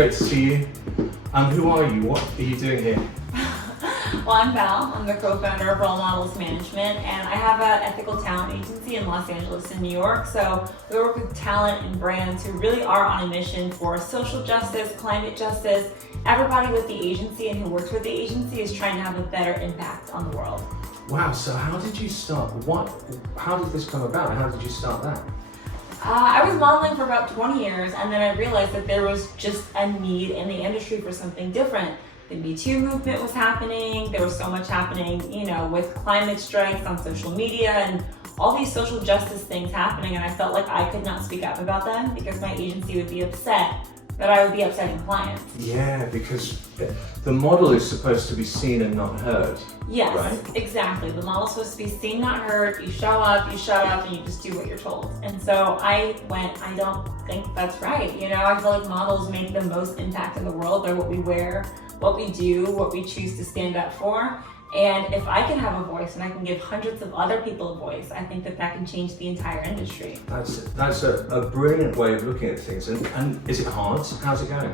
Great to see you. Who are you? What are you doing here? Well, I'm Val. I'm the co-founder of Role Models Management, and I have an ethical talent agency in Los Angeles and New York. So we work with talent and brands who really are on a mission for social justice, climate justice. Everybody with the agency and who works with the agency is trying to have a better impact on the world. Wow, so how did you start? How did this come about? How did you start that? I was modeling for about 20 years, and then I realized that there was just a need in the industry for something different. The Me Too movement was happening. There was so much happening, with climate strikes on social media and all these social justice things happening. And I felt like I could not speak up about them because my agency would be upset that I would be upsetting clients. Yeah, because the model is supposed to be seen and not heard. Yes, right? Exactly. The model's supposed to be seen, not heard. You show up, you shut up, and you just do what you're told. And so I don't think that's right. I feel like models make the most impact in the world by what we wear, what we do, what we choose to stand up for. And if I can have a voice and I can give hundreds of other people a voice, I think that can change the entire industry. That's a brilliant way of looking at things. And is it hard? How's it going?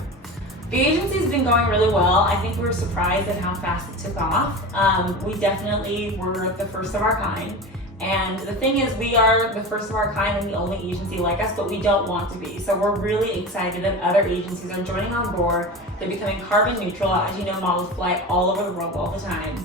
The agency's been going really well. I think we were surprised at how fast it took off. We definitely were the first of our kind. And the thing is, we are the first of our kind and the only agency like us, but we don't want to be. So we're really excited that other agencies are joining on board. They're becoming carbon neutral. As you know, models fly all over the world all the time.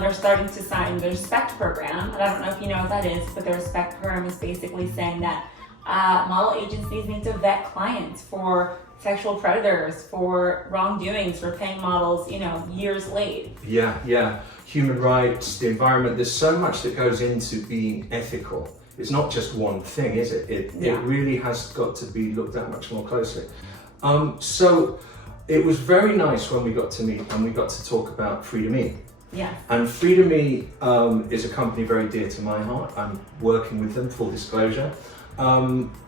They're starting to sign their SPECT program, and I don't know if you know what that is, but their SPECT program is basically saying that model agencies need to vet clients for sexual predators, for wrongdoings, for paying models, years late. Yeah. Human rights, the environment, there's so much that goes into being ethical. It's not just one thing, is it? It really has got to be looked at much more closely. So it was very nice when we got to meet and we got to talk about FreedomeE. Yeah. And FreedomeE is a company very dear to my heart. I'm working with them, full disclosure.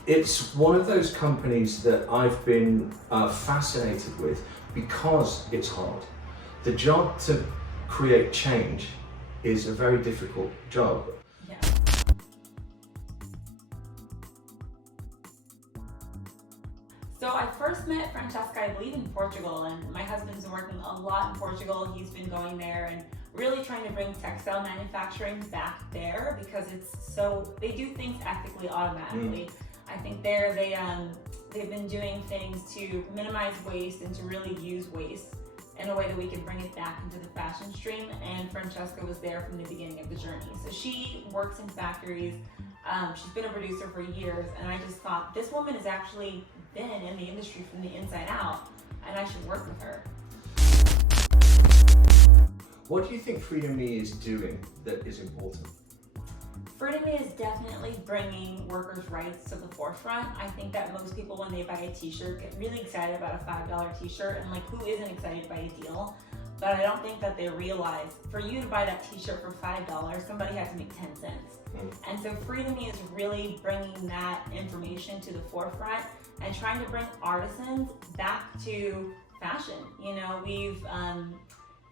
It's one of those companies that I've been fascinated with because it's hard. The job to create change is a very difficult job. Yeah. So I first met Francesca, I believe, in Portugal, and my husband's been working a lot in Portugal. He's been going there and really trying to bring textile manufacturing back there because they do things ethically automatically. I think they've been doing things to minimize waste and to really use waste in a way that we can bring it back into the fashion stream, and Francesca was there from the beginning of the journey. So she works in factories, she's been a producer for years, and I just thought, this woman has actually been in the industry from the inside out, and I should work with her. What do you think FreedomeE is doing that is important? FreedomeE is definitely bringing workers' rights to the forefront. I think that most people, when they buy a t-shirt, get really excited about a $5 t-shirt, and who isn't excited by a deal? But I don't think that they realize, for you to buy that t-shirt for $5, somebody has to make 10 cents. And so FreedomeE is really bringing that information to the forefront and trying to bring artisans back to fashion. We've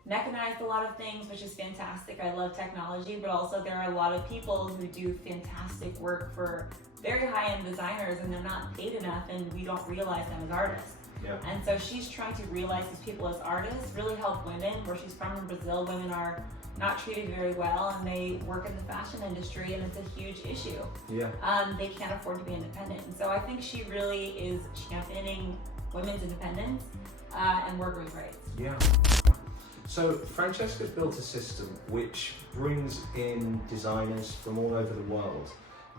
mechanized a lot of things, which is fantastic. I love technology, but also there are a lot of people who do fantastic work for very high-end designers, and they're not paid enough, and we don't realize them as artists. Yeah. And so she's trying to realize these people as artists, really help women. Where she's from in Brazil, women are not treated very well, and they work in the fashion industry, and it's a huge issue. Yeah. They can't afford to be independent. And so I think she really is championing women's independence and workers' rights. Yeah. So Francesca's built a system which brings in designers from all over the world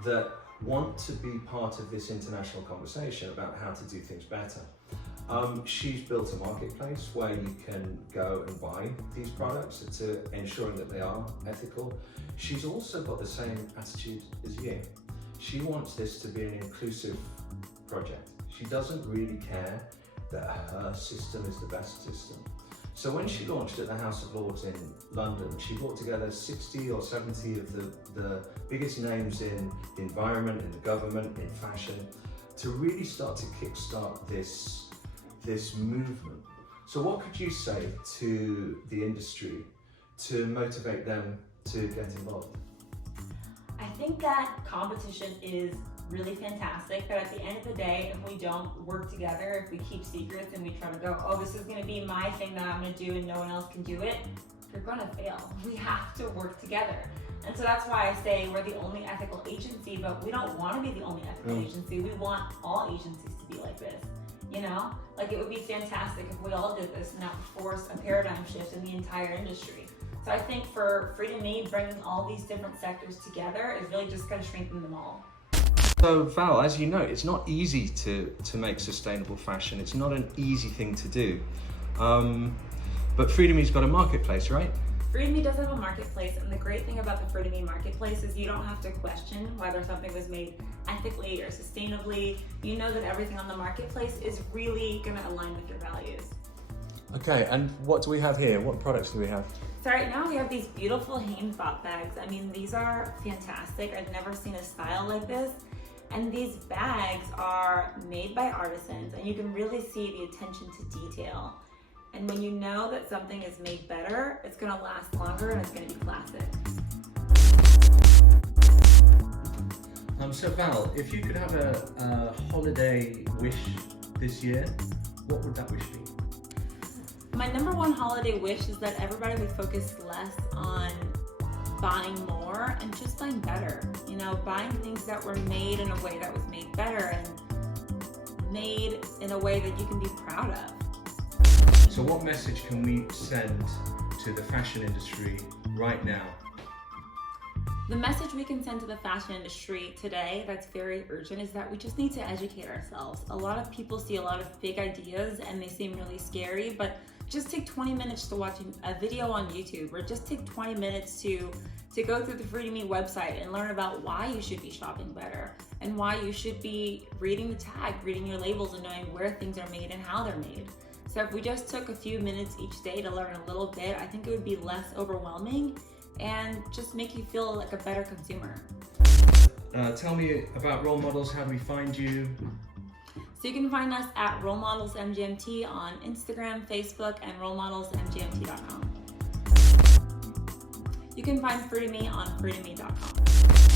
that want to be part of this international conversation about how to do things better. She's built a marketplace where you can go and buy these products to ensuring that they are ethical. She's also got the same attitude as you. She wants this to be an inclusive project. She doesn't really care that her system is the best system. So when she launched at the House of Lords in London, she brought together 60 or 70 of the biggest names in the environment, in the government, in fashion, to really start to kickstart this movement. So what could you say to the industry to motivate them to get involved? I think that competition is really fantastic, but at the end of the day, if we don't work together, if we keep secrets and we try to go, oh, this is gonna be my thing that I'm gonna do and no one else can do it, you're gonna fail. We have to work together. And so that's why I say we're the only ethical agency, but we don't want to be the only ethical agency. We want all agencies to be like this. You know, like it would be fantastic if we all did this, and that would force a paradigm shift in the entire industry. So I think for FreedomeE, bringing all these different sectors together is really just going to strengthen them all. So Val, as you know, it's not easy to make sustainable fashion. It's not an easy thing to do. But FreedomeE's got a marketplace, right? FreedomeE does have a marketplace, and the great thing about the FreedomeE marketplace is you don't have to question whether something was made ethically or sustainably. You know that everything on the marketplace is really going to align with your values. Okay, and what do we have here? What products do we have? So right now we have these beautiful Hainbot bags. I mean, these are fantastic. I've never seen a style like this. And these bags are made by artisans, and you can really see the attention to detail. And when you know that something is made better, it's gonna last longer and it's gonna be classic. So Val, if you could have a holiday wish this year, what would that wish be? My number one holiday wish is that everybody would focus less on buying more and just buying better. You know, buying things that were made in a way that was made better and made in a way that you can be proud of. So what message can we send to the fashion industry right now? The message we can send to the fashion industry today that's very urgent is that we just need to educate ourselves. A lot of people see a lot of big ideas and they seem really scary, but just take 20 minutes to watch a video on YouTube, or just take 20 minutes to go through the FreedomeE website and learn about why you should be shopping better and why you should be reading the tag, reading your labels, and knowing where things are made and how they're made. So if we just took a few minutes each day to learn a little bit, I think it would be less overwhelming and just make you feel like a better consumer. Tell me about role models. How do we find you? So you can find us at Role Models MGMT on Instagram, Facebook, and rolemodelsmgmt.com. You can find FreedomeE on freedomee.com.